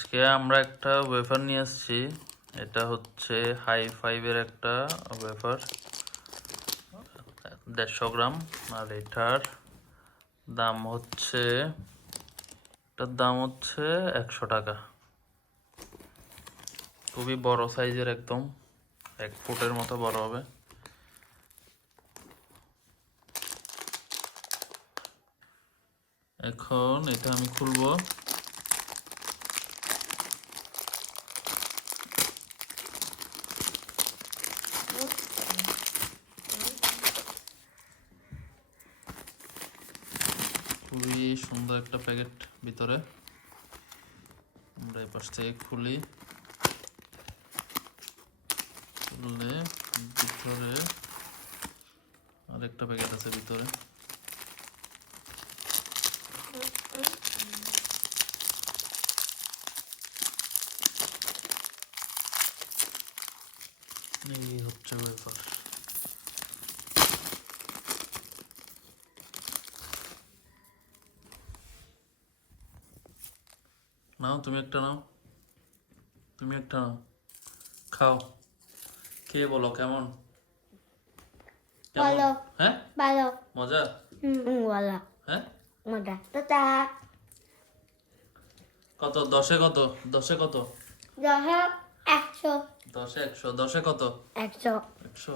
আজকে আমরা একটা ওয়েফার নিয়ে এসেছি এটা হচ্ছে হাই ফাইভের একটা ওয়েফার দেড়শো গ্রাম। আর এটার দাম হচ্ছে, এটার দাম হচ্ছে একশো টাকা। খুবই বড় সাইজের একদম। এক ফুটের মতো বড় হবে। এখন এটা আমি খুলবো। খুবই সুন্দর একটা প্যাকেট ভিতরে। আমরা এই পাশ থেকে খুলি। খুললে ভিতরে আরেকটা প্যাকেট আছে ভিতরে। এই হচ্ছে নাও তুমি একটা নাও। তুমি একটা নাও। খাও। খেয়ে বলো কেমন? ভালো। হ্যাঁ? ভালো মজা? হুম ভালো হ্যাঁ? মজা। টাটা। কত? দশে কত? দশে কত? দশ একশো। দশে একশো। দশে কত? একশো। একশো?